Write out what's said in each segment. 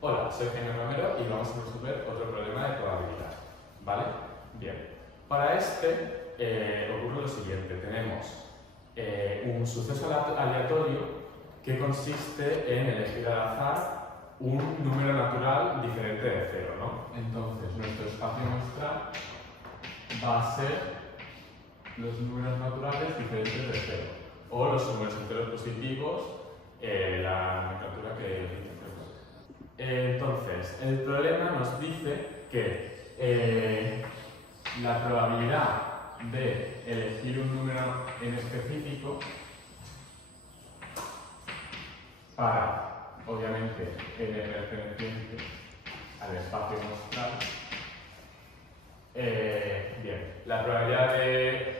Hola, soy Jaime Romero y vamos a resolver otro problema de probabilidad, ¿vale? Bien, para este ocurre lo siguiente, tenemos un suceso aleatorio que consiste en elegir al azar un número natural diferente de cero, ¿no? Entonces, nuestro espacio muestral va a ser los números naturales diferentes de cero, o los números enteros positivos, la nomenclatura que interpreto. Entonces, el problema nos dice que la probabilidad de elegir un número en específico para, obviamente, perteneciente al espacio muestral. Bien, la probabilidad de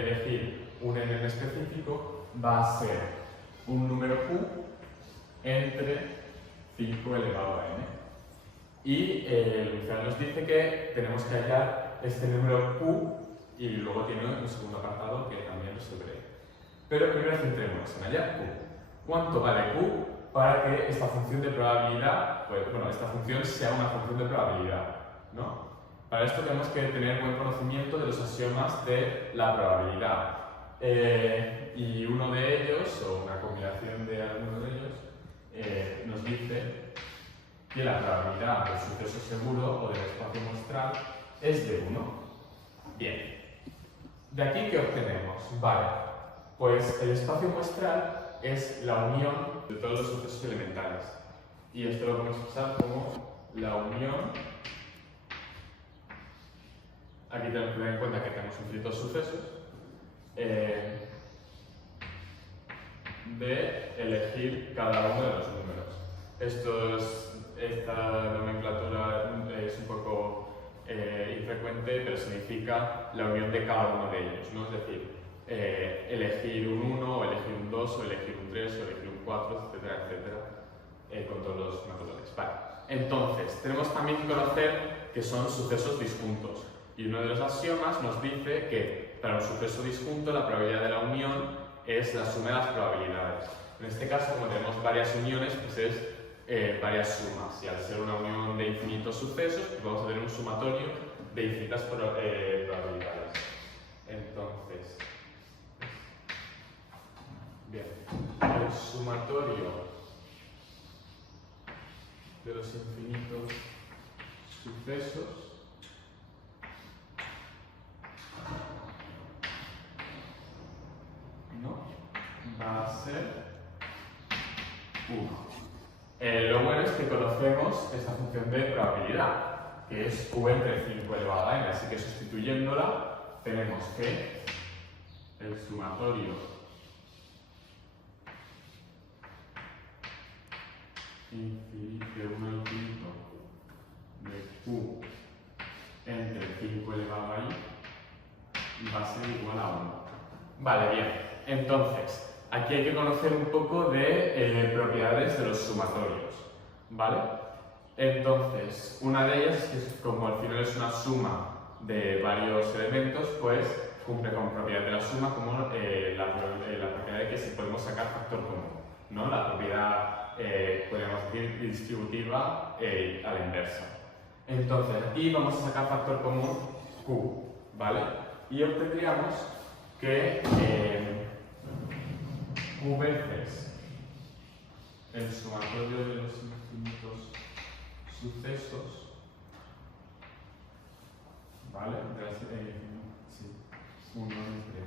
elegir un n en específico va a ser un número q entre 5 elevado a n. Y Luciano nos dice que tenemos que hallar este número q y luego tiene un segundo apartado que también resolveré. Pero primero centrémonos en hallar q. ¿Cuánto vale q para que esta función de probabilidad, esta función sea una función de probabilidad, ¿no? Para esto tenemos que tener buen conocimiento de los axiomas de la probabilidad. Y uno de ellos, o una combinación de alguno de ellos, nos dice que la probabilidad del suceso seguro o del espacio muestral es de 1. Bien. ¿De aquí qué obtenemos? Vale, pues el espacio muestral es la unión de todos los sucesos elementales. Y esto lo podemos usar como la unión. Aquí tenemos que tener en cuenta que tenemos infinitos sucesos. De elegir cada uno de los números. Esta nomenclatura es un poco infrecuente, pero significa la unión de cada uno de ellos, ¿no? Es decir, elegir un 1, o elegir un 2, o elegir un 3, o elegir un 4, etcétera, etcétera, con todos los naturales. Vale. Entonces, tenemos también que conocer que son sucesos disjuntos. Y uno de los axiomas nos dice que para un suceso disjunto la probabilidad de la unión es la suma de las probabilidades. En este caso, como tenemos varias uniones, pues es varias sumas. Y al ser una unión de infinitos sucesos, pues vamos a tener un sumatorio de infinitas probabilidades. Entonces, bien, el sumatorio de los infinitos sucesos va a ser 1. Lo bueno es que conocemos esta función de probabilidad, que es q entre 5 elevado a n, así que sustituyéndola tenemos que el sumatorio de 1 infinito de q entre 5 elevado a i va a ser igual a 1. Vale, bien. Entonces, aquí hay que conocer un poco de propiedades de los sumatorios, ¿vale? Entonces, una de ellas es que como al final es una suma de varios elementos, pues cumple con propiedad de la suma como la propiedad de que si podemos sacar factor común, ¿no? La propiedad, podríamos decir, distributiva a la inversa. Entonces, aquí vamos a sacar factor común q, ¿vale? Y obtendríamos que q veces el sumatorio de los infinitos sucesos, ¿vale? 1 entre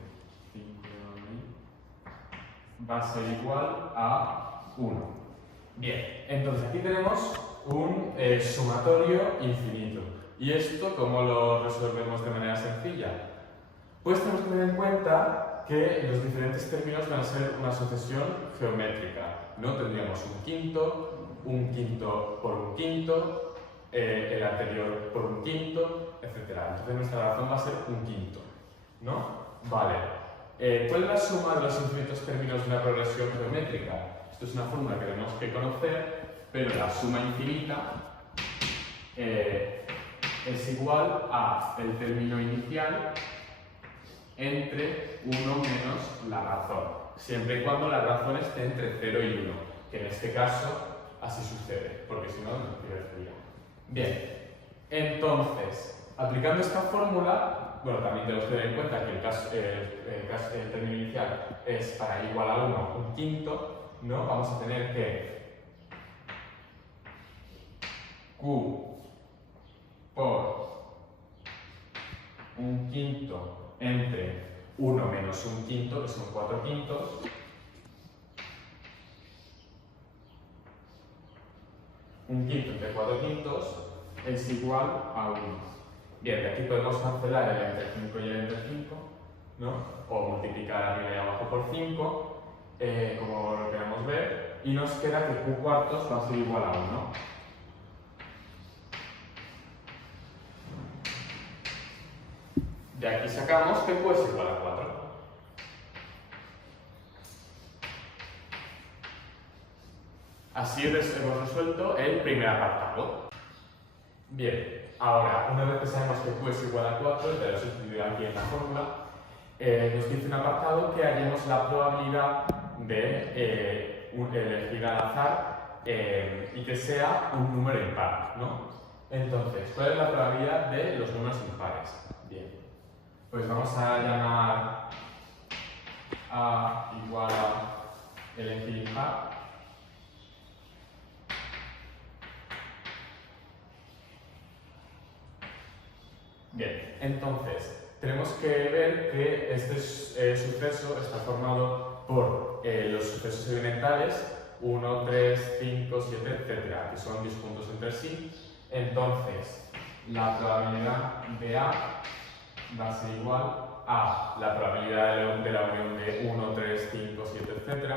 5 va a ser igual a 1. Bien, entonces aquí tenemos un sumatorio infinito. ¿Y esto cómo lo resolvemos de manera sencilla? Pues tenemos que tener en cuenta que los diferentes términos van a ser una sucesión geométrica, ¿no? Tendríamos un quinto por un quinto, el anterior por un quinto, etc. Entonces nuestra razón va a ser un quinto, ¿no? Vale. ¿Cuál es la suma de los infinitos términos de una progresión geométrica? Esto es una fórmula que tenemos que conocer, pero la suma infinita es igual a el término inicial entre 1 menos la razón, siempre y cuando la razón esté entre 0 y 1, que en este caso así sucede, porque si no, nos pierdería. Bien, entonces, aplicando esta fórmula, bueno, también tenemos que tener en cuenta que el término inicial es para i igual a 1 un quinto, ¿no? Vamos a tener que q por un quinto entre 1 menos un quinto, que son 4 quintos, un quinto entre 4 quintos es igual a 1. Bien, de aquí podemos cancelar el entre 5 y el entre 5, ¿no? O multiplicar arriba y abajo por 5, como lo queremos ver, y nos queda que q cuartos va a ser igual a 1. De aquí sacamos que q es igual a 4. Así hemos resuelto el primer apartado. Bien, ahora, una vez que sabemos que q es igual a 4, te lo he sustituido aquí en la fórmula, nos dice un apartado que hallemos la probabilidad de elegir al azar y que sea un número impar, ¿no? Entonces, ¿cuál es la probabilidad de los números impares? Bien, pues vamos a llamar a igual a elegir impar. Bien, entonces, tenemos que ver que este suceso está formado por los sucesos elementales 1, 3, 5, 7, etc., que son disjuntos entre sí. Entonces, la probabilidad de A va a ser igual a la probabilidad de la unión de 1, 3, 5, 7, etc.,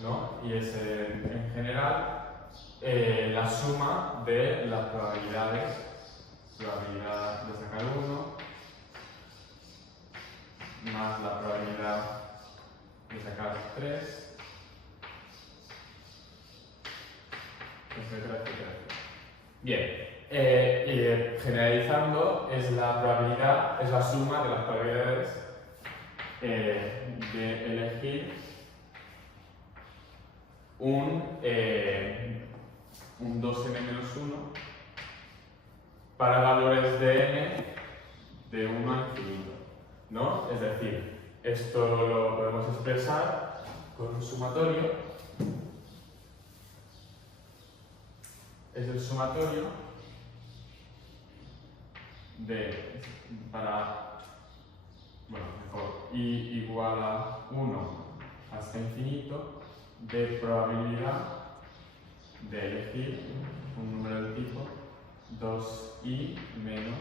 ¿no? Y es en general la suma de las probabilidades. Probabilidad de sacar 1 más la probabilidad de sacar 3, etcétera, etcétera. Bien, generalizando es la suma de las probabilidades de elegir un 2n-1 para valores de n de 1 a infinito, ¿no? Es decir, esto lo podemos expresar con un sumatorio. Es el sumatorio de, i igual a 1 hasta infinito de probabilidad de elegir un número del tipo 2i menos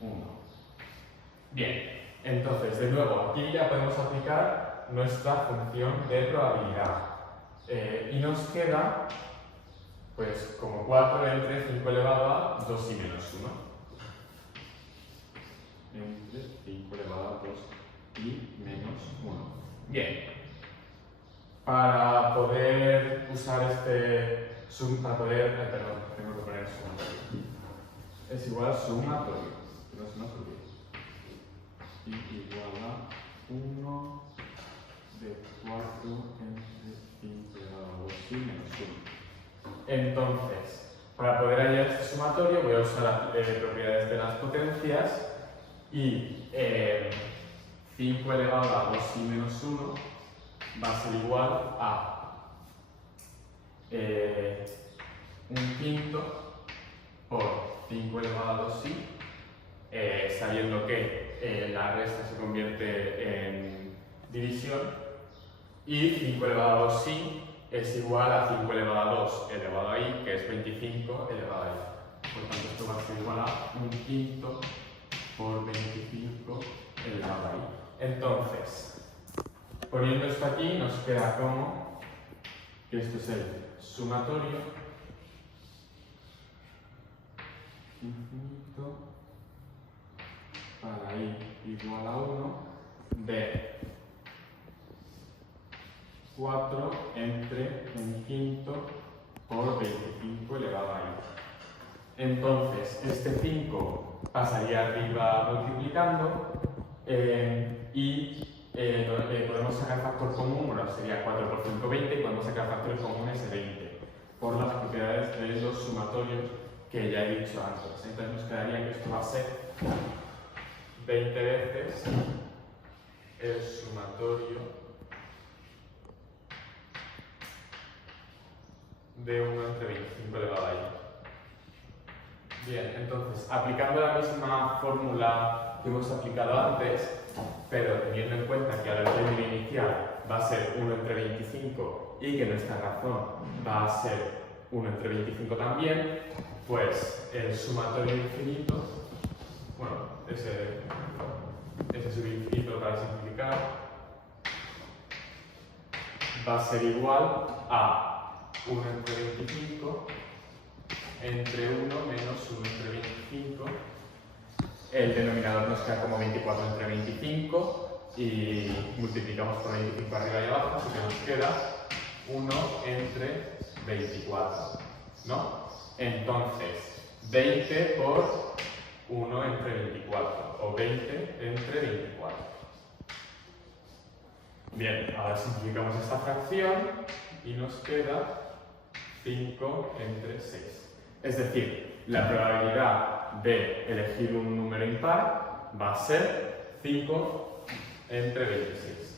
1. Bien, entonces, de nuevo, aquí ya podemos aplicar nuestra función de probabilidad. Y nos queda, pues, como 4 entre 5 elevado a 2i menos 1. Entre 5 elevado a 2i menos 1. Bien. Para poder usar perdón, tengo que poner sumatorio. Es igual a sumatorio, no es sumatorio. Y igual a 1 de 4 entre 5 elevado a 2i menos 1. Entonces, para poder hallar este sumatorio voy a usar las propiedades de las potencias y 5 elevado a 2i menos 1 va a ser igual a un quinto por 5 elevado a 2i, sabiendo que la resta se convierte en división, y 5 elevado a 2i es igual a 5 elevado a 2 elevado a i, que es 25 elevado a i. Por tanto, esto va a ser igual a un quinto por 25 elevado a i. Entonces, poniendo esto aquí, nos queda como que esto es el sumatorio infinito para i igual a 1 de 4 entre un quinto por 25 elevado a i. Entonces, este 5 pasaría arriba multiplicando y podemos sacar factor común, bueno, sería 4 por 5, 20, y podemos sacar factores comunes de 20. Por lo sumatorios que ya he dicho antes. Entonces nos quedaría que esto va a ser 20 veces el sumatorio de 1 entre 25 elevado a i. Bien, entonces, aplicando la misma fórmula que hemos aplicado antes, pero teniendo en cuenta que ahora el término inicial va a ser 1 entre 25 y que nuestra razón va a ser 1 entre 25 también, pues el sumatorio infinito, bueno, ese subinfinito para simplificar, va a ser igual a 1 entre 25 entre 1 menos 1 entre 25. El denominador nos queda como 24 entre 25 y multiplicamos por 25 arriba y abajo, así que nos queda 1 entre 24, ¿no? Entonces, 20 por 1 entre 24, o 20 entre 24. Bien, ahora simplificamos esta fracción y nos queda 5 entre 6. Es decir, la probabilidad de elegir un número impar va a ser 5 entre 26.